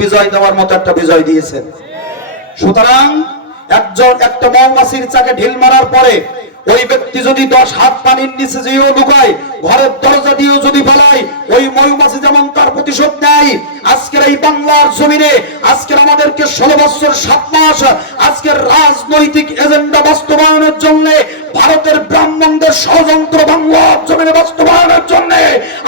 বিজয় দেওয়ার মতো একটা বিজয় দিয়েছেন। সুতরাং একটা মৌমাছির চাকে ঢিল মারার পরে ওই ব্যক্তি যদি 10 হাত পানির নিচে যেও লুকায়, ঘরের দরজা দিয়েও যদি পালায়, ওই মৌমাছি যেমন তার প্রতিশোধ নেয়। আজকের এই বাংলার জমিনে আজকের আমাদেরকে 16 বছর 7 মাস আজকের রাজনৈতিক এজেন্ডা বাস্তবায়নের জন্য, ভারতের ব্রাহ্মণদের ষড়যন্ত্র বাংলার জমিনে বাস্তবায়নের জন্য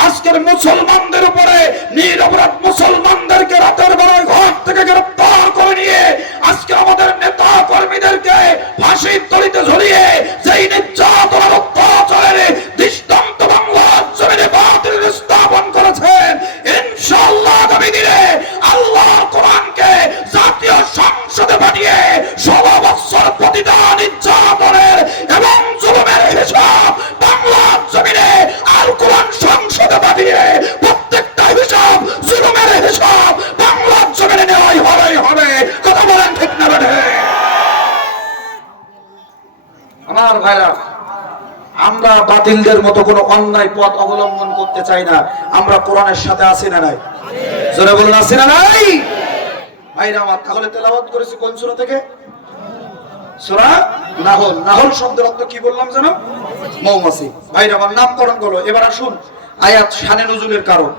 আজকের মুসলমানদের উপরে নিরপরাধ মুসলমানদেরকে রাতের বেলায় ঘর থেকে গ্রেফতার করে নিয়ে আজকে আমাদের নেতা কর্মীদেরকে ফাঁসির তলিতে ঝুলিয়ে যেই নির্যাতন আর অত্যাচারের দৃষ্টান্ত বাংলার জমিনে বাতিল স্থাপন করেছেন, ইনশাআল্লাহ আগামী দিনে আল্লাহ কোরআনকে জাতীয় সংসদে পাঠিয়ে 16 বছর প্রতিদান নির্যাতনের এবং জুলুমের হিসাব বাংলার জমিনে আল কোরআন সংসদে পাঠিয়ে প্রত্যেকটা হিসাব জুলুমের হিসাব বাংলার জমিনে নেওয়াই হবে। কথা বলেন ঠিক না বেঠে? আমার ভাইরা, আমরা বাতিলদের মতো কোনো অন্যায় পথ অবলম্বন করতে চাই না। আমরা কোরআনের সাথে আছি না নাই? জোরে বলুন, আছি না নাই? ভাইরা আমার, তাহলে তেলাওয়াত করেছি কোন সূরা থেকে? সূরা নাহল। নাহল শব্দের অর্থ কি বললাম জানো? মৌমাছি। ভাইরা আমার, নামকরণ করলো। এবার আসুন আয়াত শানে নুজুলের কারণ।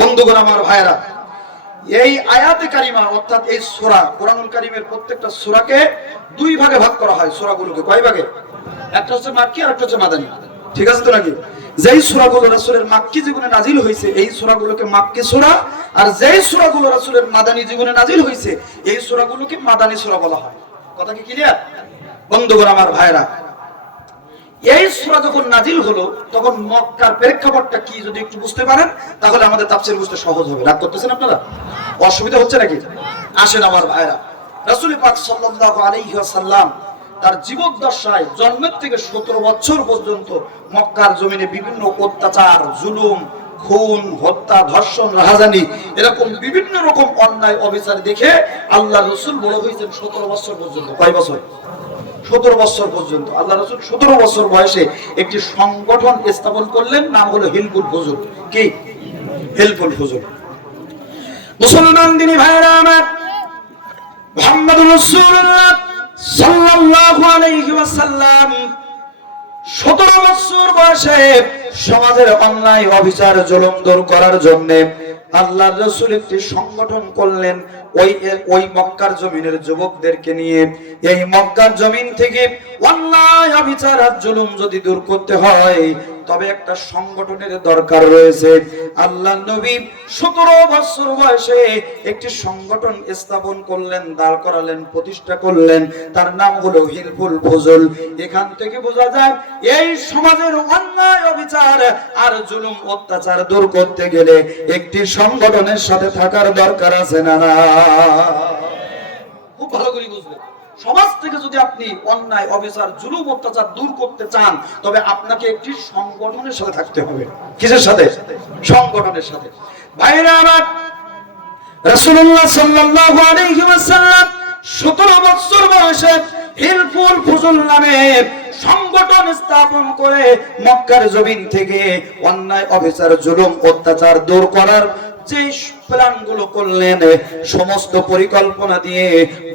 বন্ধুগণ আমার, ভাইরা, এই আয়াতে কারিমা অর্থাৎ এই সূরা, কোরআনুল কারীমের প্রত্যেকটা সূরাকে 2 ভাগে ভাগ করা হয়। সূরাগুলোকে কয় ভাগে? একটা হচ্ছে মাক্কি আর একটা হচ্ছে মাদানী। ঠিক আছে তো নাকি? যেই সূরাগুলো রাসূলের মাক্কি জীবনে নাজিল হয়েছে এই সূরাগুলোকে মাক্কি সূরা, আর যেই সূরাগুলো রাসূলের মাদানী জীবনে নাজিল হয়েছে এই সূরাগুলোকে মাদানী সূরা বলা হয়। কথা কি ক্লিয়ার? বন্ধুগণ আমার, ভাইরা, এই সূরা যখন নাজিল হলো তখন মক্কার প্রেক্ষাপটটা কি যদি একটু বুঝতে পারেন তাহলে আমাদের তাফসীর বুঝতে সহজ হবে। রাগ করতেছেন আপনারা? অসুবিধা হচ্ছে নাকি? আসেন আমার ভাইরা, রাসূল পাক সাল্লাল্লাহু আলাইহি ওয়াসাল্লাম তার জীবদ্দশায় জন্মের থেকে 17 বছর পর্যন্ত মক্কার জমিনে বিভিন্ন অত্যাচার, জুলুম, খুন, হত্যা, ধর্ষণ, রাহাজানি এরকম বিভিন্ন রকম অন্যায় অবিচার দেখে আল্লাহর রাসূল বড় হয়েছেন 17 বছর পর্যন্ত। কয় বছর? 17 বছর পর্যন্ত আল্লাহ রাসূল 17 বছর বয়সে একটি সংগঠন স্থাপন করলেন, নাম হলো হিলফুল ফুজুল। কি? হিলফুল ফুজুল। মুসলমান দিনী ভাইরা আমার, মুহাম্মদুর রাসূলুল্লাহ সাল্লাল্লাহু আলাইহি ওয়াসাল্লাম 17 বছর বয়সে সমাজের অন্যায় অবিচার জুলুম দূর করার জন্য আল্লাহর রাসূল একটি সংগঠন করলেন ওই মক্কার জমিনের যুবকদেরকে নিয়ে। এই মক্কার জমিন থেকে অন্যায় অবিচার আর জুলুম যদি দূর করতে হয় তবে একটা সংগঠনের দরকার রয়েছে। আল্লাহর নবী 17 বছর বয়সে একটি সংগঠন স্থাপন করলেন, দাঁড় করালেন, প্রতিষ্ঠা করলেন। তার নাম হলো হিলফুল ফুজুল। এখান থেকে বোঝা যায় এই সমাজের অন্যায় অবিচার আর জুলুম অত্যাচার দূর করতে গেলে একটি সংগঠনের সাথে থাকার দরকার আছে না? খুব ভালো করে বুঝবেন, সমাজ থেকে যদি আপনি অন্যায় অবিচার জুলুম অত্যাচার দূর করতে চান তবে আপনাকে একটি সংগঠনের সাথে থাকতে হবে। কিসের সাথে? সংগঠনের সাথে। ভাইরা আমার, রাসূলুল্লাহ সাল্লাল্লাহু আলাইহি ওয়াসাল্লাম 17 বছর বয়সে হিলফুল ফুজুল নামে সংগঠন স্থাপন করে মক্কার জমিন থেকে অন্যায় অবিচার জুলুম অত্যাচার দূর করার যে প্ল্যান গুলো করলেন, সমস্ত পরিকল্পনা দিয়ে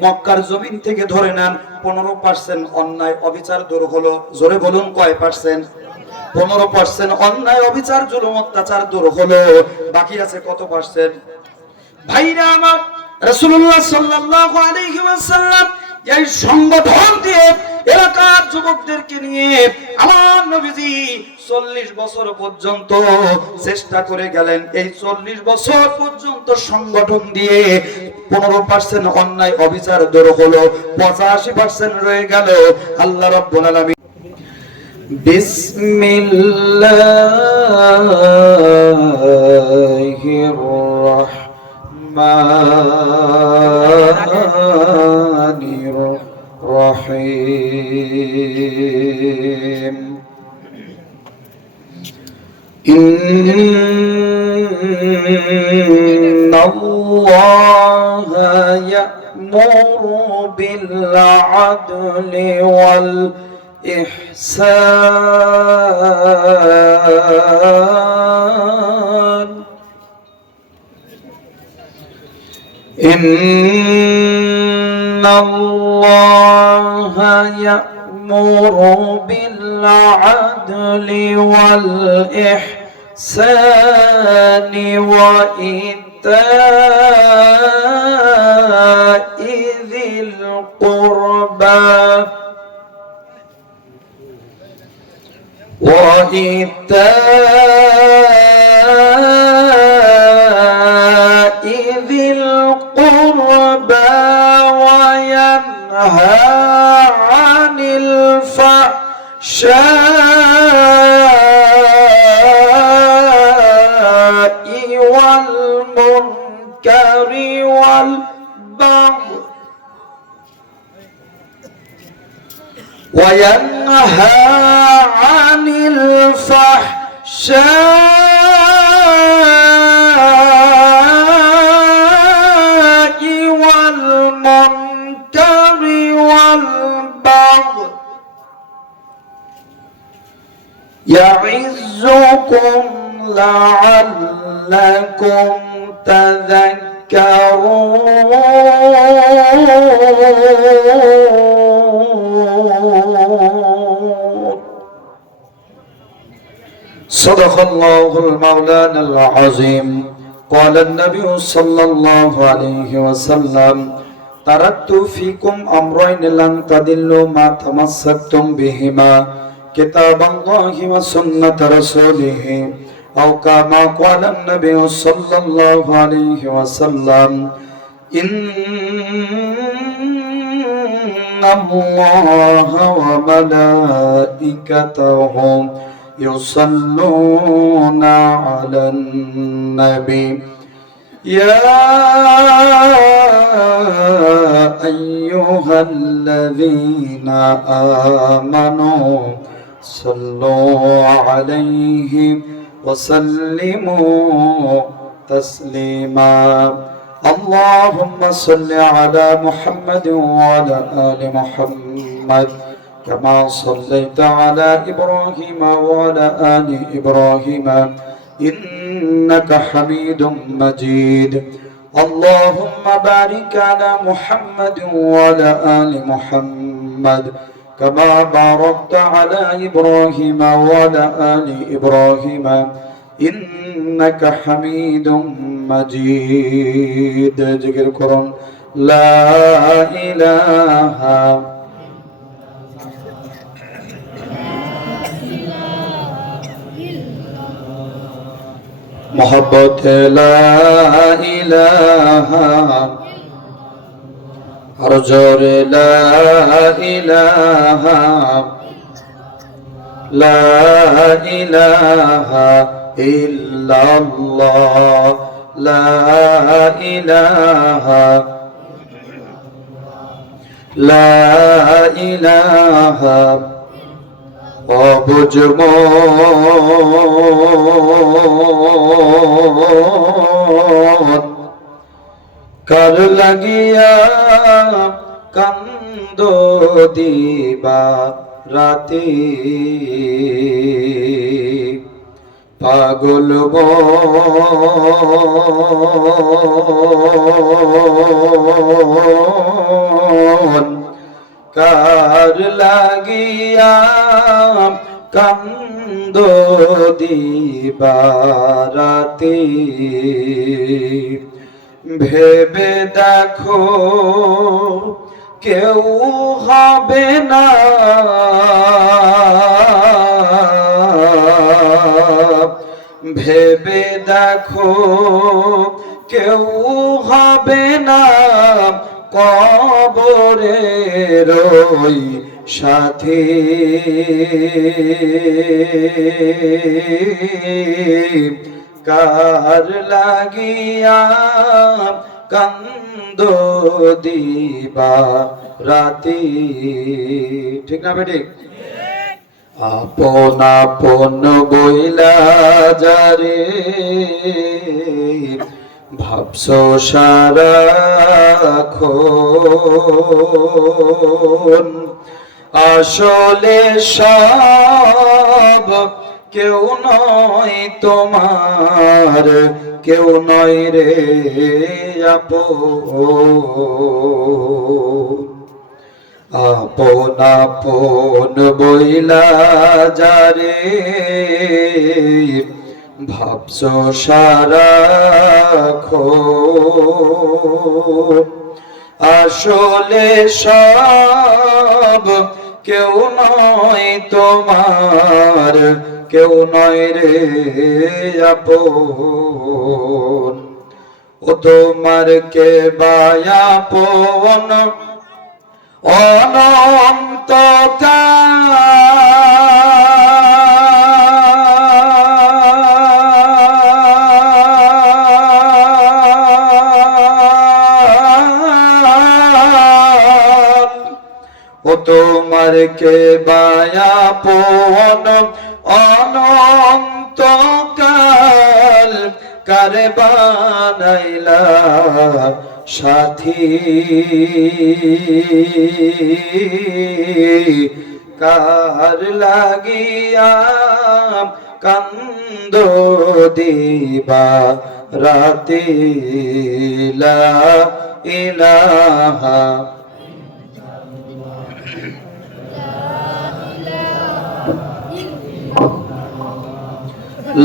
মক্কার জমিন থেকে ধরে নেন 15% অন্যায় অবিচার দূর হলো। জোরে বলুন, কয় পার্সেন্ট? 15% অন্যায় অবিচার জুলুম অত্যাচার দূর হলো। বাকি আছে কত পার্সেন্ট? ভাইরা আমার, রাসূলুল্লাহ সাল্লাল্লাহু আলাইহি ওয়াসাল্লাম এই সংগঠন দিয়ে এলাকার যুবকদেরকে নিয়ে আমার নবীজি 40 বছর পর্যন্ত চেষ্টা করে গেলেন। এই 40 বছর পর্যন্ত সংগঠন দিয়ে 15% অন্যায় অবিচার দূর হলো, 85% রয়ে গেল। আল্লাহ রাব্বুল আলামিন বিসমিল্লাহির রাহমানির রহিম। ইন্নাল্লাহা ইয়া'মুরু বিল আদলি ওয়াল ইহসান إن الله يأمر بالعدل والإحسان وإيتاء ذي القربى وينهى عن الفحشاء والمنكر والبغي يعظكم لعلكم تذكرون. صدق الله المولانا العظيم. قال النبي صلى الله عليه وسلم: تركت فيكم أمرين لن تضلوا ما تمسكتم بهما كتاب الله وسنة رسوله أو كما قال النبي صلى الله عليه وسلم: إن الله وملائكته يصلون على النبي يا أيها الذين آمنوا صلوا عليه وسلموا تسليما. اللهم صل على محمد وعلى آل محمد كما صليت على إبراهيم وعلى آل إبراهيم إنك حميد مجيد. اللهم بارك على محمد وعلى آل محمد كما باركت على إبراهيم وعلى آل إبراهيم إنك حميد مجيد. ذكر করুন لا إله محبت لا إله أرجور لا إله لا إله إلا الله لا إله لا إله وبجمون কার লাগিয়া কান্দ দিবা রাতে পাগল মন কার লাগিয়া কান্দ দিবা রাতে ভেবে দেখো কেউ হবে না ভেবে দেখো কেউ হবে না কবরের ওই সাথী কার লাগিয়া কান্দ দিবা রাতি। ঠিক না বেটি? আপন আপন বইলা যারে ভাবছো সারাক্ষণ আসলে সব কেউ নয় তোমার, কেউ নয় রে আপন আপন বইলা যারে ভাবছো সারাক্ষণ, আসলে সব কেউ নয় তোমার, কেউ নয় রে আপন। ও তোমার কে বায়াপন অনন্তকাল, ও তোমার কে বায়াপন অনন্তকাল, কারে বানাইলা সাথী, কার লাগিয়া কান্দ দিবা রাতে, লা ইলাহা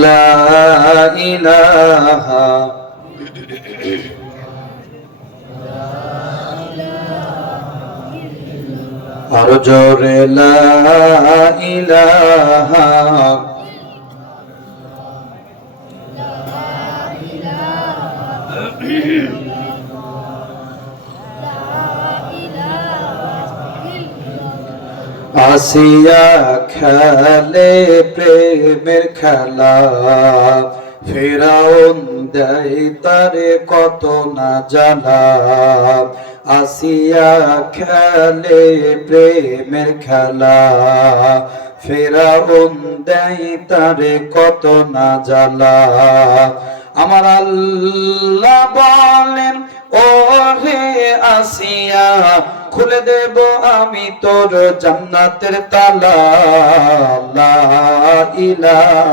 লা ইলাহা আর জোরে লা ইলাহা আসিয়া খেলে প্রেমের খেলা, ফেরাউন দেয় তারে কত না জ্বালা। আসিয়া খেলে প্রেমের খেলা, ফেরাউন দেয় তারে কত না জ্বালা। আমার আল্লাহ বলেন ও হে আসিয়া, খুলে দেব আমি তোর জান্নাতের তালা, লা ইলাহা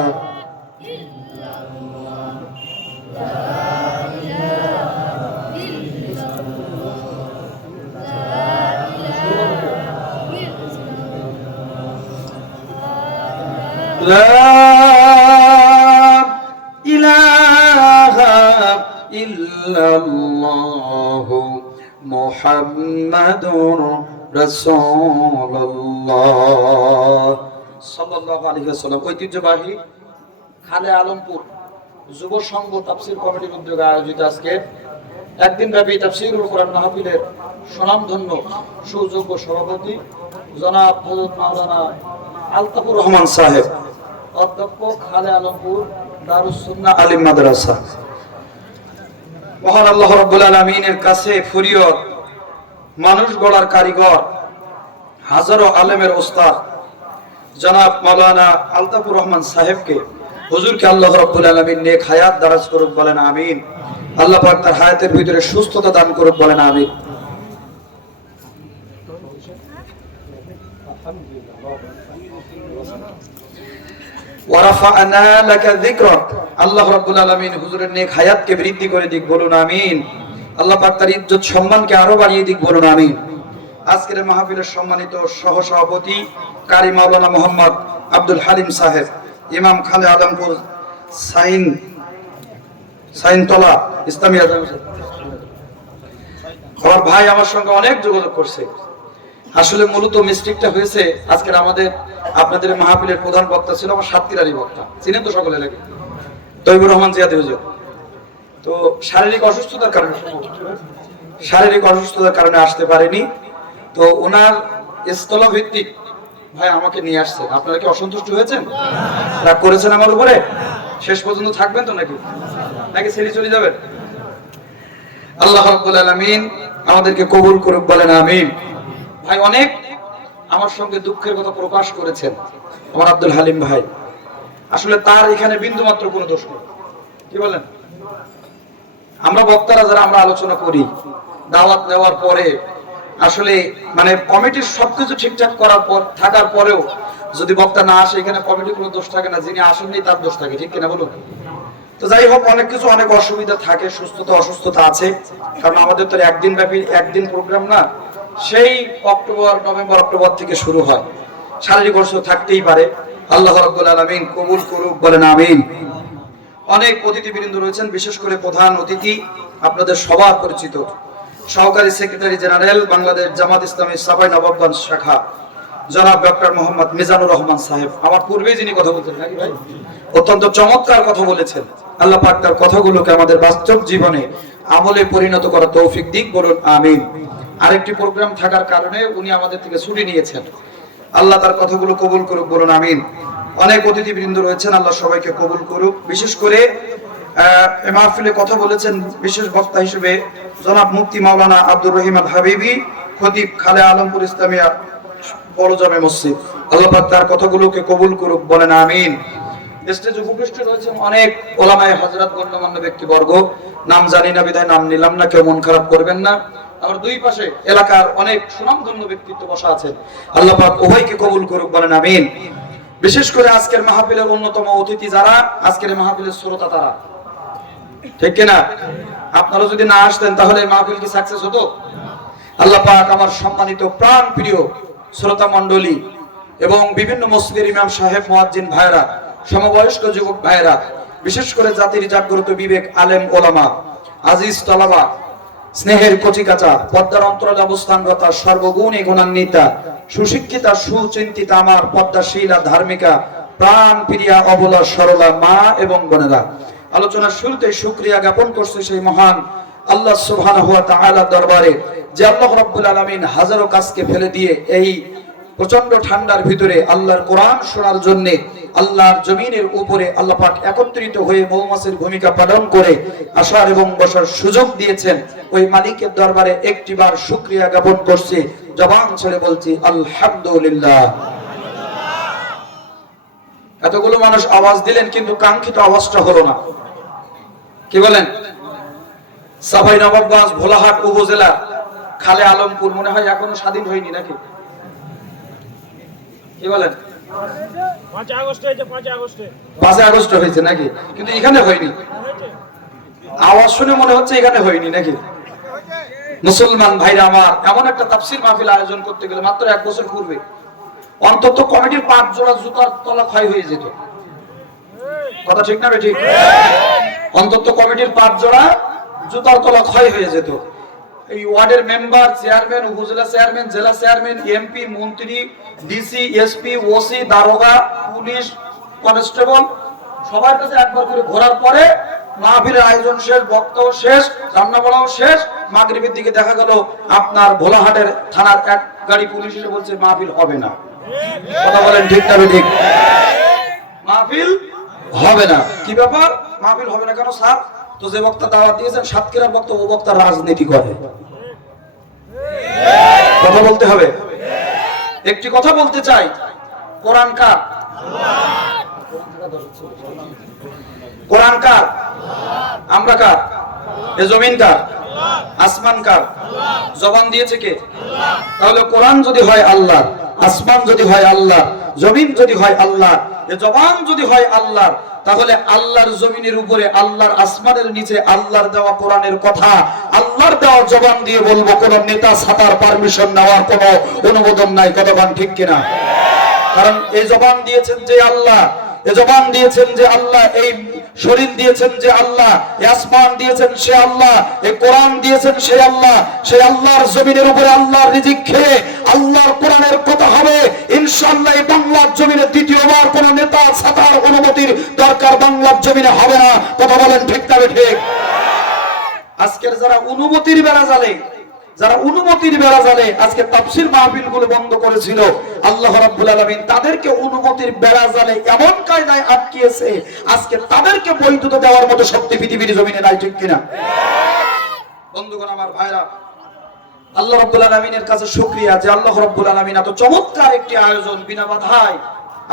লা ইলাহা ইল্লাল্লাহু মুহাম্মাদুর রাসূলুল্লাহ সাল্লাল্লাহু আলাইহি ওয়াসাল্লাম। ঐতিহ্যবাহী খালে আলমপুর যুব সংঘ তাফসীর কমিটির উদ্যোগে আয়োজিত আজকে একদিন ব্যাপী তাফসীরুল কোরআন মাহফিলের সুনামধন্য সুযোগ্য সভাপতি জনাব হযরত মাওলানা আলতাফুর রহমান সাহেব, অধ্যক্ষ খালে আলমপুর দারুস সুন্নাহ আলিম মাদ্রাসা। মহান আল্লাহ রাব্বুল আলামিনের কাছে ফরিয়াদ, মানুষ গড়ার কারিগর, হাজারো আলেমের ওস্তাদ জনাব মাওলানা আলতাফুর রহমান সাহেবকে, হুজুরকে আল্লাহ রাব্বুল আলামিন নেক হায়াত দারাজ করুক, বলেন আমিন। আল্লাহ পাক তার হায়াতের ভিতরে সুস্থতা দান করুক, বলেন আমিন। ওয়ারাফা'না লাকা যিকরাক, আল্লাহ রাব্বুল আলামিন হুজুরের নেক হায়াতকে বৃদ্ধি করে দিক, বলুন আমিন। আল্লাহ পাক তার ইজ্জত সম্মানকে আরো বাড়িয়ে দিক, বলুন আমিন। আজকের মাহফিলের সম্মানিত সহ সভাপতি কারি মাওলানা মোহাম্মদ আব্দুল হালিম সাহেব, ইমাম খালে আলমপুর সাইনতলা ইসলামী আজম। আমার ভাই আমার সঙ্গে অনেক যোগাযোগ করছে। আসলে মূলত মিস্টেকটা হয়েছে, আজকের আপনাদের মাহফিলের প্রধান বক্তা ছিল আমার সাতক্ষীরারই বক্তা, চিনেন তো সকলে লাগে, তৈবুর রহমান জিয়াদি হুজুর। তো শারীরিক অসুস্থতার কারণে আসতে পারেনি। তো ওনার স্থলভিত্তিক ভাই আমাকে নিয়ে আসছে। আপনারা কি অসন্তুষ্ট হয়েছেন, রাগ করেছেন আমার উপরে? শেষ পর্যন্ত থাকবেন তো নাকি ছেড়ে চলে যাবেন? আল্লাহ রাব্বুল আলামিন আমাদেরকে কবুল করুক, বলেন আমিন। ভাই অনেক আমার সঙ্গে দুঃখের কথা প্রকাশ করেছেন আমার আব্দুল হালিম ভাই। আসলে তার এখানে বিন্দু মাত্র কোনো দোষ নেই, কি বলেন? আমরা বক্তারা যারা আমরা আলোচনা করি, দাওয়াত নেওয়ার পরে আসলে মানে কমিটির সবকিছু ঠিকঠাক করার পর থাকার পরেও যদি বক্তা না আসে এখানে কমিটির কোনো দোষ থাকে না, যিনি আসেননি তার দোষ থাকে, ঠিক কিনা বলুন? তো যাই হোক, অনেক কিছু অনেক অসুবিধা থাকে, সুস্থতা অসুস্থতা আছে, কারণ আমাদের তো একদিন ব্যাপী একদিন প্রোগ্রাম না, সেই নভেম্বর অক্টোবর থেকে শুরু হয়, শারীরিক অসুস্থ থাকতেই পারে। আল্লাহ রাব্বুল আলামিন কবুল করুক, বলেন আমিন। অনেক অতিথিবৃন্দ রয়েছেন, বিশেষ করে প্রধান অতিথি আপনাদের সবার পরিচিত সহকারী সেক্রেটারি জেনারেল বাংলাদেশ জামাত ইসলামী সাপাই নবাবগঞ্জ শাখা জনাব ডক্টর মোহাম্মদ মিজানুর রহমান সাহেব। আমার পূর্বে যিনি কথা বলছেন নাকি ভাই, অত্যন্ত চমৎকার কথা বলেছেন। আল্লাহ পাক তার কথাগুলোকে আমাদের বাস্তব জীবনে আমলে পরিণত করার তৌফিক দিক, বলুন আমিন। আরেকটি প্রোগ্রাম থাকার কারণে উনি আমাদের থেকে ছুটি নিয়েছেন, আল্লাহ তার কথাগুলো কবুল করুক, বলুন আমিন। অনেক অতিথিবৃন্দ রয়েছেন, আল্লাহ সবাইকে কবুল করুক। বিশেষ করে মাহফিলে কথা বলেছেন বিশেষ বক্তা হিসেবে জনাব মুফতি মাওলানা আব্দুর রহিম আল হাবিবি, খতিব খালে আলমপুর ইসলামিয়া বড় জামে মসজিদ, আল্লাহ পাক তার কথাগুলোকে কবুল করুক, বলেন আমিন। স্টেজে উপবিষ্ট রয়েছেন অনেক ওলামায়ে হযরত, গণ্যমান্য ব্যক্তিবর্গ, নাম জানি না বিধায় নাম নিলাম না, কেউ মন খারাপ করবেন না। আমার দুই পাশে এলাকার অনেক সুনামধন্য ব্যক্তিত্ব বসা আছেন, আল্লাহ পাক উভয়কে কবুল করুক, বলেন আমিন। বিশেষ করে আজকের মাহফিলের অন্যতম অতিথি যারা, আজকের মাহফিলের শ্রোতা তারা, ঠিক কিনা? আপনারা যদি না আসতেন তাহলে এই মাহফিল কি সাকসেস হতো? আল্লাহ পাক আমার সম্মানিত প্রাণ প্রিয় শ্রোতা মণ্ডলী এবং বিভিন্ন মসজিদের ইমাম সাহেব, মুয়াজ্জিন ভাইরা, সমবয়স্ক যুবক ভাইরা, বিশেষ করে জাতির জাগ্রত বিবেক, আলেম ওলামা, আজিজ তলাবা, স্নেহের কচিকাচা, পদ্মার অন্তরাল অবস্থানরতা, সর্বগুণে গুণান্বিতা, সুশিক্ষিতা, সুচিন্তিতা, আমার পদ্মাশীলা, ধার্মিকা, প্রাণ প্রিয়া, অবলা, সরলা মা এবং বোনেরা, আলোচনার শুরুতে শুকরিয়া জ্ঞাপন করছে সেই মহান আল্লাহ সুবহানাহু ওয়া তাআলা দরবারে, যে আল্লাহ রাব্বুল আলামিন হাজারো কাজকে ফেলে দিয়ে এই প্রচন্ড ঠান্ডার ভিতরে আল্লাহর কোরআন শোনার জন্য আল্লাহর জমিনের উপরে আল্লাহ পাক একত্রিত হয়ে মৌমাছির ভূমিকা পালন করে আসার এবং বসার সুযোগ দিয়েছেন। ওই মালিকের দরবারে একটিবার শুকরিয়া জ্ঞাপন করছি, জবান ছেড়ে বলছি আলহামদুলিল্লাহ। এতগুলো মানুষ আওয়াজ দিলেন কিন্তু কাঙ্ক্ষিত আওয়াজটা হলো না, কি বলেন? সাপাই নবাবগঞ্জ ভোলাহাট উপজেলা খালে আলমপুর মনে হয় এখনো স্বাধীন হয়নি নাকি, কি বলেন? 5 আগস্ট হয়েছে নাকি, কিন্তু এখানে হয়নি। আওয়াজ শুনে মনে হচ্ছে এখানে হয়নি নাকি? মুসলমান ভাইরা আমার, এমন একটা তাফসীর মাহফিল আয়োজন করতে গেলে মাত্র 1 বছর পূর্বে অন্তত কমিটির 5 জোড়া জুতার তলা ক্ষয় হয়ে যেত, কথা ঠিক না ঠিক? অন্তত কমিটির 5 জোড়া জুতার তলা ক্ষয় হয়ে যেত। এই ওয়ার্ডের মেম্বার, চেয়ারম্যান, উপজেলা চেয়ারম্যান, জেলা চেয়ারম্যান, এমপি, মন্ত্রী, ডিসি, এসপি, ওসি, দারোগা, পুলিশ, কনস্টেবল সবার কাছে একবার করে ঘোরার পরে মাহফিলের আয়োজন শেষ, বক্তাও শেষ, রান্না বাড়াও শেষ, মাগরিবের দিকে দেখা গেল আপনার ভোলাহাটের থানার এক গাড়ি পুলিশ এসে বলছে মাহফিল হবে না। কথা বলেন ঠিক না ঠিক? মাহফিল হবে না। কি ব্যাপার? মাহফিল হবে না কেন স্যার? তো যে বক্তা দাওয়াত দিয়েছেন সাতক্ষীরার বক্তা, ও বক্তা রাজনীতি করে। কথা বলতে হবে। একটি কথা বলতে চাই, কোরআন কার? কোরআন কার? আমরা কার? এ জমিন কার? আসমান কার? জবান দিয়েছে কে? তাহলে কোরআন যদি হয় আল্লাহ, আসমান যদি হয় আল্লাহ, জমিন যদি হয় আল্লাহ, এ জবান যদি হয় আল্লাহ, তাহলে আল্লাহর জমিনের উপরে, আল্লাহর আসমানের নিচে আল্লাহর দেওয়া কোরআনের কথা আল্লাহর দেওয়া জবান দিয়ে বলবো, কোন নেতা ছাতার পারমিশন নেওয়ার কোন অনুমোদন নাই। কতক্ষণ ঠিক কিনা? কারণ এই জবান দিয়েছেন যে আল্লাহ, এ জবান দিয়েছেন যে আল্লাহ, এই শরীর দিয়েছেন যে আল্লাহ, এই আসমান দিয়েছেন সে আল্লাহ, এই কোরআন দিয়েছেন সে আল্লাহ। সেই আল্লাহর জমিনের উপরে আল্লাহর রিজিক খেয়ে আল্লাহর কোরআনের কথা হবে ইনশাআল্লাহ। এই বাংলার জমিনে দ্বিতীয়বার কোন নেতা ছাতার অনুমতির দরকার বাংলার জমিনে হবে না। কথা বলেন ঠিক তবে ঠিক? আজকের যারা অনুমতির বেড়া জালে, যারা অনুমতির বেড়া জালে আজকে তাফসীর মাহফিলগুলো বন্ধ করেছিল, আল্লাহ রাব্বুল আলামিন তাদেরকে অনুমতির বেড়া জালে এমন কায়দায় আটকিয়েছে, আজকে তাদেরকে বৈধতা দেওয়ার মতো শক্তি পৃথিবীর জমিনে নাই। ঠিক কিনা বন্ধুগণ আমার ভাইরা? আল্লাহ রাব্বুল আলামিনের কাছে শুকরিয়া যে আল্লাহ রাব্বুল আলামিন এত চমৎকার একটি আয়োজন বিনা বাধায়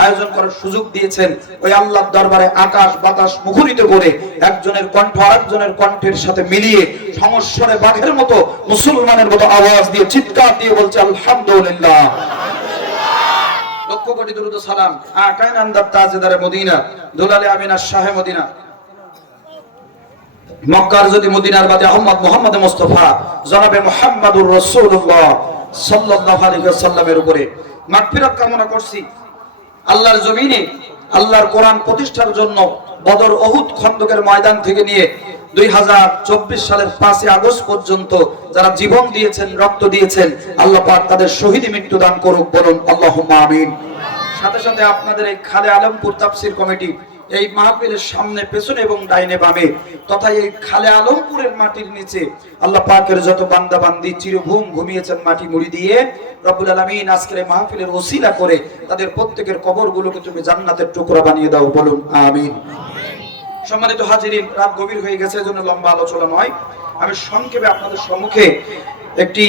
আয়োজন করার সুযোগ দিয়েছেন। ওই আল্লাহর দরবারে আকাশ বাতাস মুখরিত করে একজনের কণ্ঠ আরেকজনের কণ্ঠের সাথে মিলিয়ে সমস্বরে বাঘের মতো মুসলমানের মতো আওয়াজ দিয়ে চিৎকার দিয়ে বলছে আলহামদুলিল্লাহ। লক্ষ কোটি দরুদ ও সালাম কায়নান্দাত তাজদারে মদিনা দুলালে আমিনা শাহে মদিনা মক্কার যদি মদিনার বাদে আহমদ মুহাম্মদ মুস্তাফা জনাবে মুহাম্মাদুর রাসূলুল্লাহ সাল্লাল্লাহু আলাইহি ওয়াসাল্লামের উপরে মাগফিরাত কামনা করছি। আল্লাহর জমিনে আল্লাহর কোরআন প্রতিষ্ঠার জন্য বদর উহুদ খন্দকের ময়দান থেকে নিয়ে 2024 সালের 5 আগস্ট পর্যন্ত যারা জীবন দিয়েছেন, রক্ত দিয়েছেন, আল্লাহ পাক তাদের শহীদ মৃত্যু দান করুক, বলুন আল্লাহুম্মা আমিন। সাথে সাথে আপনাদের এই খালে আলমপুর তাফসীর কমিটি এই মাহফিলের সামনে, পেছনে এবং ডাইনে বামে তথা এই খালে আলমপুরের মাটির নিচে আল্লাহ পাকের যত বান্দা বান্দি চিরঘুম ঘুমিয়েছেন মাটি মুড়ি দিয়ে, রব্বুল আলামিন আজকের মাহফিলের ওসিলা করে তাদের প্রত্যেকের কবরগুলোকে তুমি জান্নাতের টুকরা বানিয়ে দাও, বলুন আমিন। সম্মানিত হাজিরিন, রাত গভীর হয়ে গেছে, এজন্য লম্বা আলোচনা নয়, আমি সংক্ষেপে আপনাদের সম্মুখে একটি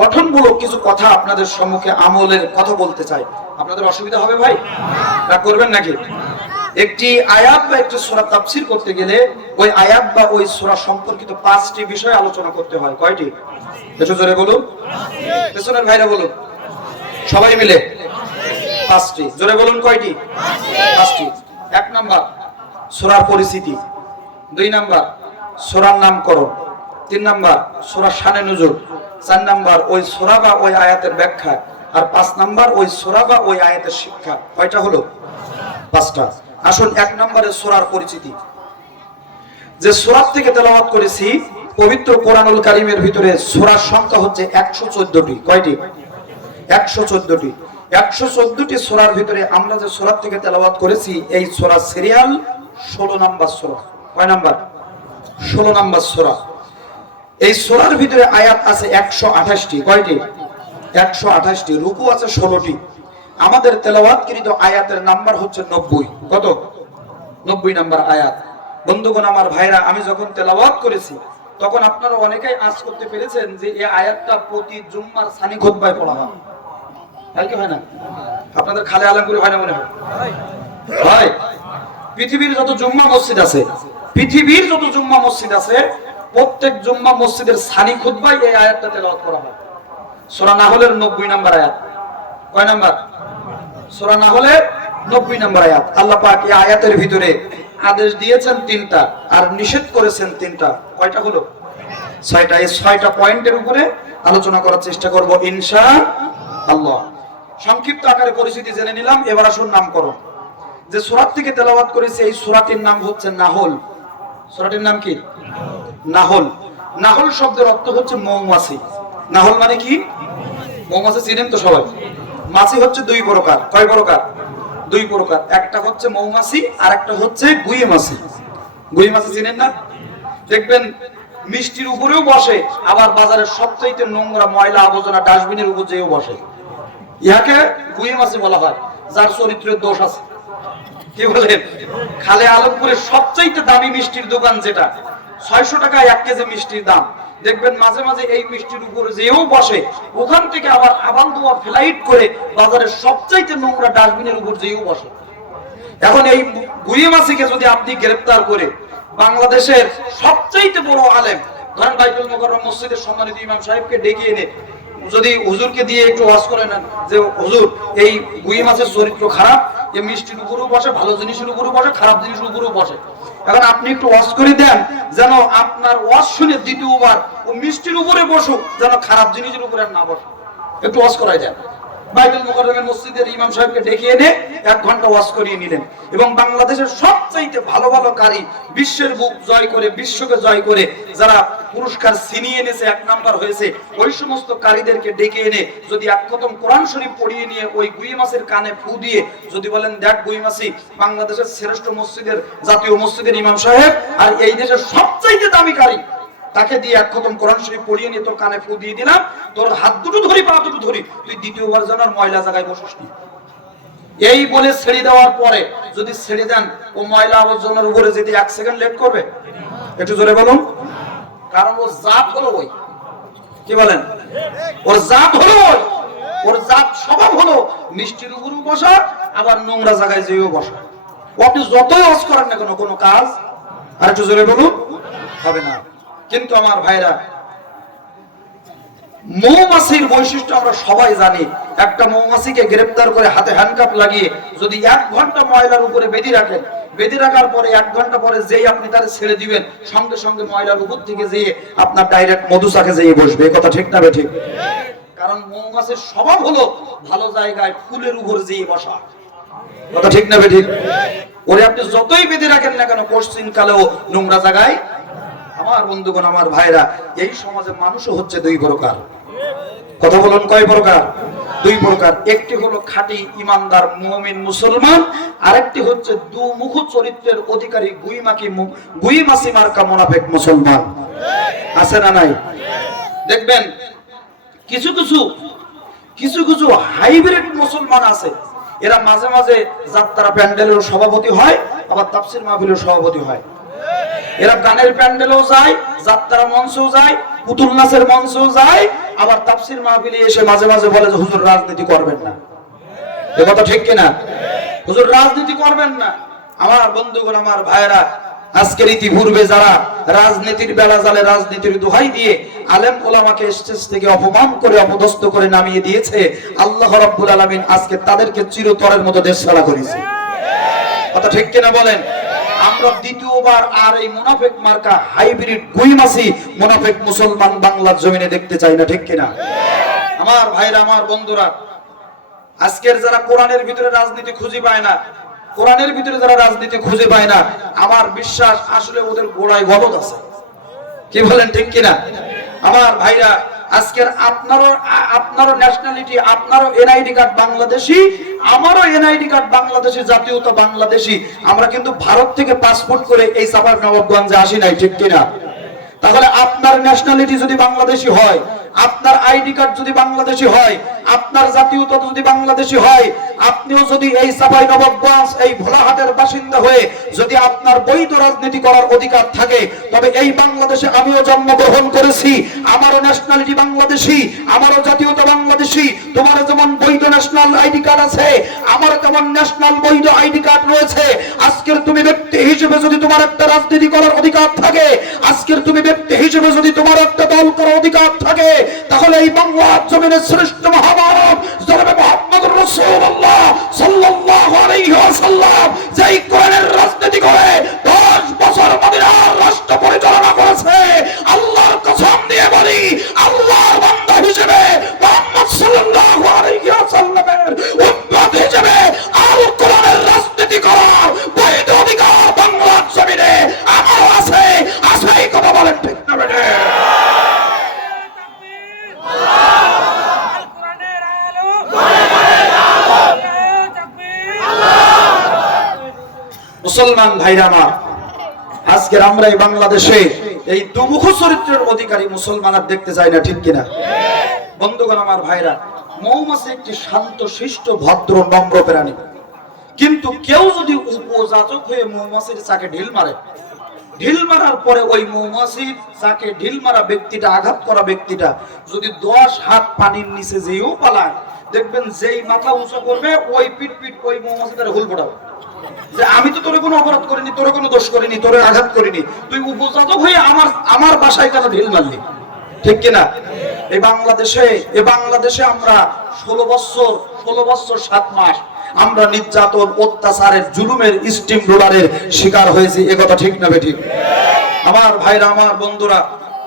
গঠনমূলক কিছু কথা আপনাদের সম্মুখে আমলের কথা বলতে চাই। আপনাদের অসুবিধা হবে ভাই? রাগ করবেন নাকি? একটি আয়াত বা একটি সূরা তাফসীর করতে গেলে ওই আয়াত বা ওই সূরা সম্পর্কিত 5টি বিষয় আলোচনা করতে হয়। কয়টি? একটু জোরে বলুন, পেছনের ভাইরা বলুন, সবাই মিলে 5টি। জোরে বলুন, কয়টি? 5টি। 1 নাম্বার সূরার পরিচিতি, 2 নাম্বার সূরার নামকরণ, 3 নাম্বার সূরার শানে নুজুল, 4 নাম্বার ওই সূরা বা ওই আয়াতের ব্যাখ্যা, আর 5 নাম্বার ওই সূরা বা ওই আয়াতের শিক্ষা। কয়টা হলো? 5টা। আসুন 1 নম্বরে সূরার পরিচিতি। যে সূরা থেকে তেলাওয়াত করেছি পবিত্র কোরআনুল কারীমের ভিতরে সূরার সংখ্যা হচ্ছে 114টি। কয়টি? 114টি। 114টি সূরার ভিতরে আমরা যে সূরা থেকে তেলাওয়াত করেছি এই সূরার সিরিয়াল 16 নাম্বার সূরা। কয় নাম্বার? 16 নাম্বার সূরা। এই সূরার ভিতরে আয়াত আছে 128টি। কয়টি? 128টি। রুকু আছে 16টি। আমাদের তেলাওয়াতকৃত আয়াতের নাম্বার হচ্ছে 90। কত? 90 নাম্বার আয়াত। বন্ধুগণ, আমার ভাইরা, আমি যখন তেলাওয়াত করেছি তখন আপনারা অনেকেই আজ করতে পেরেছেন যে এই আয়াতটা প্রতি জুম্মার সানি খুতবায় পড়া হয়। তাই কি হয় না? আপনাদের খালে আলমপুরে হয় না মনে হয়? ভাই, পৃথিবীর যত জুম্মা মসজিদ আছে, পৃথিবীর যত জুম্মা মসজিদ আছে, প্রত্যেক জুম্মা মসজিদের সানি খুতবায় এই আয়াতটা তেলাওয়াত করা হয়। সূরা নাহলের 90 নাম্বার আয়াত। কয় নাম্বার? সূরা নাহলের 90 নাম্বার আয়াত। আল্লাহ পাক এই আয়াতের ভিতরে আদেশ দিয়েছেন 3টা আর নিষেধ করেছেন 3টা। কয়টা হলো? 6টা। এই 6টা পয়েন্টের উপরে আলোচনা করার চেষ্টা করব ইনশাআল্লাহ। সংক্ষিপ্ত আকারে পরিচিতি জেনে নিলাম, এবার আসুন নামকরণ। যে সূরা থেকে তেলাওয়াত করেছে এই সূরাটির নাম হচ্ছে নাহল। সূরাটির নাম কি? নাহল। নাহল শব্দের অর্থ হচ্ছে মৌমাছি। নাহল মানে কি? মৌমাছি চিনেন তো সবাই? মাছি হচ্ছে 2 প্রকার। কয় প্রকার? 2 প্রকার। একটা হচ্ছে মৌমাছি আর একটা হচ্ছে গুই মাছি। গুই মাছি চিনেন না? দেখবেন মিষ্টির উপরেও বসে, আবার বাজারের সবচেয়ে নোংরা ময়লা আবর্জনা ডাস্টবিনের উপর যেও বসে। ইহাকে গুই মাছি বলা হয়, যার চরিত্রের দোষ আছে। কি বলেন? খালে আলমপুরের সবচেয়ে দামি মিষ্টির দোকান যেটা, 600 টাকায় 1 কেজি মিষ্টির দাম, দেখবেন মাঝে মাঝে এই মিষ্টির উপরে যেও বসে, ওখান থেকে আবার আবাল দোয়া ফ্লাইট করে বাজারের সবচাইতে নোংরা ডাস্টবিনের উপর যেও বসে। এখন এই গুই মাছিকে যদি আপনি গ্রেফতার করে বাংলাদেশের সবচাইতে বড় আলেম, ধরেন বাইতুল মুকাররম মসজিদের সম্মানিত ইমাম সাহেবকে ডেকে এনে যদি হুজুরকে দিয়ে একটু ওয়াজ করে নেন যে হুজুর এই গুই মাছের চরিত্র খারাপ, এ মিষ্টির উপরেও বসে, ভালো জিনিসের উপরেও বসে, খারাপ জিনিসের উপরেও বসে, এখন আপনি একটু ওয়াজ করে দেন যেন আপনার ওয়াজ শুনে দ্বিতীয়বার ও মিষ্টির উপরে বসুক, যেন খারাপ জিনিসের উপরে না বসে। একটু ওয়াজ করাই দেন। বাইতুল মুকাররমের মসজিদের ইমাম সাহেবকে ডেকে এনে 1 ঘন্টা ওয়াজ করিয়ে নিলেন এবং বাংলাদেশের সবচাইতে ভালো ভালো কারি, বিশ্বের বুক জয় করে, বিশ্বকে জয় করে যারা পুরস্কার ছিনিয়ে এনেছে, 1 নাম্বার হয়েছে, ওই সমস্ত কারীদেরকে ডেকে এনে যদি 1 খতম কোরআন শরীফ পড়িয়ে নিয়ে ওই গুই মাছের কানে ফু দিয়ে যদি বলেন, দেখ গুই মাছি, বাংলাদেশের শ্রেষ্ঠ মসজিদের, জাতীয় মসজিদের ইমাম সাহেব আর এই দেশের সবচাইতে দামি কারি, তাকে দিয়ে 1 খতম কোরআন শরীফ পড়িয়ে নিয়ে তোর কানে ফু দিয়ে দিলাম, তোর হাত দুটো ধরি, পা দুটো ধরি, তুই দ্বিতীয়বার যেন ময়লা জায়গায় বসিস না। এই বলে ছেড়ে দেওয়ার পরে যদি ছেড়ে দেন, ও ময়লা আবর্জনার উপরে যেতে 1 সেকেন্ড লেট করবে? একটু জোরে বলুন। কারণ ওর জাত হলো ওই। কি বলেন? ওর জাত হলো ওই, ওর জাত স্বভাব হলো মিষ্টির উপরেও বসা, আবার নোংরা জায়গায় যেও বসা। আপনি যতই ওয়াজ করেন না কেন, কোনো কাজ, আর একটু জোরে বলুন, হবে না। কিন্তু আমার ভাইরা, মৌমাছির বৈশিষ্ট্য আমরা সবাই জানি। একটা মৌমাছিকে গ্রেফতার করে হাতে হ্যান্ডকাপ লাগিয়ে যদি 1 ঘন্টা ময়লার উপরে বেঁধে রাখেন, বেঁধে রাখার পরে 1 ঘন্টা পরে যেই আপনি তার ছেড়ে দিবেন, সঙ্গে সঙ্গে ময়লার উপর থেকে যেয়ে আপনার ডাইরেক্ট মধুচাকে যেয়ে বসবে। কথা ঠিক না বেঠিক? কারণ মৌমাছির স্বভাব হলো ভালো জায়গায় ফুলের উপর যেয়ে বসা। কথা ঠিক না বেঠিক? ওরে আপনি যতই বেঁধে রাখেন না কেন, কোশ্চিন কালেও নোংরা জায়গায়। আমার বন্ধুগণ, আমার ভাইরা, এই সমাজে মানুষও হচ্ছে 2 প্রকার। কথা বলুন, কয় প্রকার? 2 প্রকার। একটি হলো খাঁটি ইমানদার মুমিন মুসলমান, আরেকটি হচ্ছে দুমুখ চরিত্রের অধিকারী গুইমাছি মার্কা মুনাফিক মুসলমান। আছে না নাই? দেখবেন কিছু কিছু হাইব্রিড মুসলমান আছে, এরা মাঝে মাঝে যাত্রা প্যান্ডেলের সভাপতি হয়, আবার তাফসীর মাহফিলের সভাপতি হয়। এরা গানের প্যান্ডেলেও যায়, যাত্রা মঞ্চেও যায়, পুতুল নাচের মঞ্চেও যায়, আবার তাফসীর মাহফিলে এসে মাঝে মাঝে বলে যে হুজুর রাজনীতি করবেন না। এ কথা ঠিক কিনা? হুজুর রাজনীতি করবেন না। আমার বন্ধুগণ, আমার ভাইরা, আজকের ইতিপূর্বে যারা রাজনীতির বেলা জালে রাজনীতির দোহাই দিয়ে আলেম ওলামাকে স্টেজ থেকে অপমান করে অপদস্থ করে নামিয়ে দিয়েছে, আল্লাহ রাব্বুল আলামিন আজকে তাদেরকে চিরতরের মতো দেশ ছাড়া করেছে। কথা ঠিক কিনা বলেন? আমরা দ্বিতীয়বার আর এই মুনাফিক মার্কা হাইব্রিড গুইমাছি মুনাফিক মুসলমান বাংলার জমিনে দেখতে চাই না। ঠিক কিনা? আমার ভাইরা, আমার বন্ধুরা, আজকের যারা কোরআনের ভিতরে রাজনীতি খুঁজে পায় না, কোরআনের ভিতরে যারা রাজনীতি খুঁজে পায় না, আমার বিশ্বাস আসলে ওদের গোড়ায় গলদ আছে। কি বলেন, ঠিক কিনা? আমার ভাইরা, আজকের আপনারও ন্যাশনালিটি, আপনারও এনআইডি কার্ড বাংলাদেশি, আমারও এনআইডি কার্ড বাংলাদেশি, জাতীয়তা বাংলাদেশি। আমরা কিন্তু ভারত থেকে পাসপোর্ট করে এই চাঁপাইনবাবগঞ্জে আসি নাই। ঠিক কিনা? তাহলে আপনার ন্যাশনালিটি যদি বাংলাদেশি হয়, আপনার আইডি কার্ড যদি বাংলাদেশি হয়, আপনার জাতীয়তা যদি বাংলাদেশি হয়, আপনিও যদি এই চাঁপাইনবাবগঞ্জ, এই ভোলাহাটের বাসিন্দা হয়ে যদি আপনার বৈধ রাজনীতি করার অধিকার থাকে, তবে এই বাংলাদেশে আমিও জন্মগ্রহণ করেছি, আমারও ন্যাশনালিটি বাংলাদেশি, আমারও জাতীয়তা বাংলাদেশি। তোমার যেমন বৈধ ন্যাশনাল আইডি কার্ড আছে, আমারও তেমন ন্যাশনাল বৈধ আইডি কার্ড রয়েছে। আজকের তুমি ব্যক্তি হিসেবে যদি তোমার একটা রাজনীতি করার অধিকার থাকে, আজকের তুমি ব্যক্তি হিসেবে যদি তোমার একটা দল করার অধিকার থাকে, তাহলে এই বাংলার জমিনের শ্রেষ্ঠ মহামানব জনাবে মুহাম্মদুর রাসূলুল্লাহ সাল্লাল্লাহু আলাইহি ওয়াসাল্লাম যেই কোরআনের রাজনীতি করে 10 বছর মদিনার রাষ্ট্র পরিচালনা করেছে, আল্লাহর কসম দিয়ে বলি, আল্লাহর বান্দা হিসেবে মুহাম্মদ সাল্লাল্লাহু আলাইহি ওয়াসাল্লামের উম্মত হিসেবে আল কোরআনের রাজনীতি করার বৈধ অধিকার বাংলার জমিনে আমারও আছে। এই কথা বলেন, ঠিক না বেঠে? মুসলমান ভাইরা আমার, আজকের আমরা এই বাংলাদেশে এই দুমুখ চরিত্রের অধিকারী মুসলমান আর দেখতে চাই না। ঠিক কিনা? বন্ধুগণ, আমার ভাইরা, মৌমাছি একটি শান্ত শিষ্ট ভদ্র নম্র প্রাণী, কিন্তু কেউ যদি উপযাচক হয়ে মৌমাছির চাকে ঢিল মারে, ঢিল মারার পরে ওই মৌমাছির চাকে ঢিল মারা ব্যক্তিটা, আঘাত করা ব্যক্তিটা যদি 10 হাত পানির নিচে যেও পালায়, দেখবেন যেই মাথা উঁচু করবে ওই পিট ওই মৌমাছি তার হুল ফোটাবে যে আমি তো তোরে কোনো অপরাধ করিনি, তোরে কোনো দোষ করিনি, তোরে আঘাত করিনি, তুই উপযাচক হয়ে আমার বাসায় কেন ঢিল মারলি? ঠিক কিনা? এই বাংলাদেশে আমরা 16 বছর 7 মাস আমরা নির্যাতন, অত্যাচারের, জুলুমের, স্টিম রোলারের শিকার হয়েছি। এ কথা ঠিক না বেঠিক? আমার ভাইরা, আমার বন্ধুরা,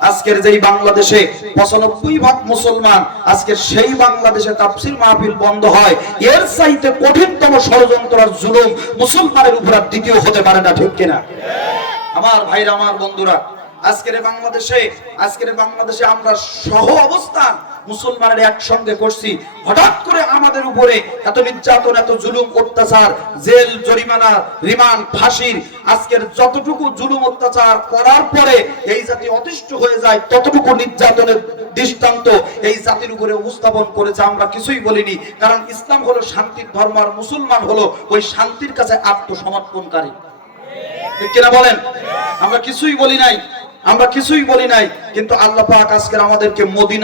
আজকের যেই বাংলাদেশে 95% মুসলমান, আজকের সেই বাংলাদেশে তাফসীর মাহফিল বন্ধ হয়, এর চাইতে কঠিনতম ষড়যন্ত্র আর জুলুম মুসলমানের উপর দ্বিতীয় হতে পারে না। ঠিক কিনা? আমার ভাইরা, আমার বন্ধুরা, আজকের বাংলাদেশে আমরা সহ অবস্থান মুসলমানের একসঙ্গে করছি, হঠাৎ করে আমাদের উপরে এত নির্যাতন, এত জুলুম, অত্যাচার, জেল, জরিমানা, রিমান্ড, ফাঁসির, আজকের যতটুকু জুলুম অত্যাচার করার পরে এই জাতি অতিষ্ঠ হয়ে যায়, ততটুকু নির্যাতনের দৃষ্টান্ত এই জাতির উপরে উপস্থাপন করেছে। আমরা কিছুই বলিনি, কারণ ইসলাম হলো শান্তির ধর্ম, আর মুসলমান হলো ওই শান্তির কাছে আত্মসমর্পণকারী। ঠিক কিনা বলেন? আমরা কিছুই বলি নাই, কিন্তু আল্লাহ পাক আজকে আমাদেরকে মদিনা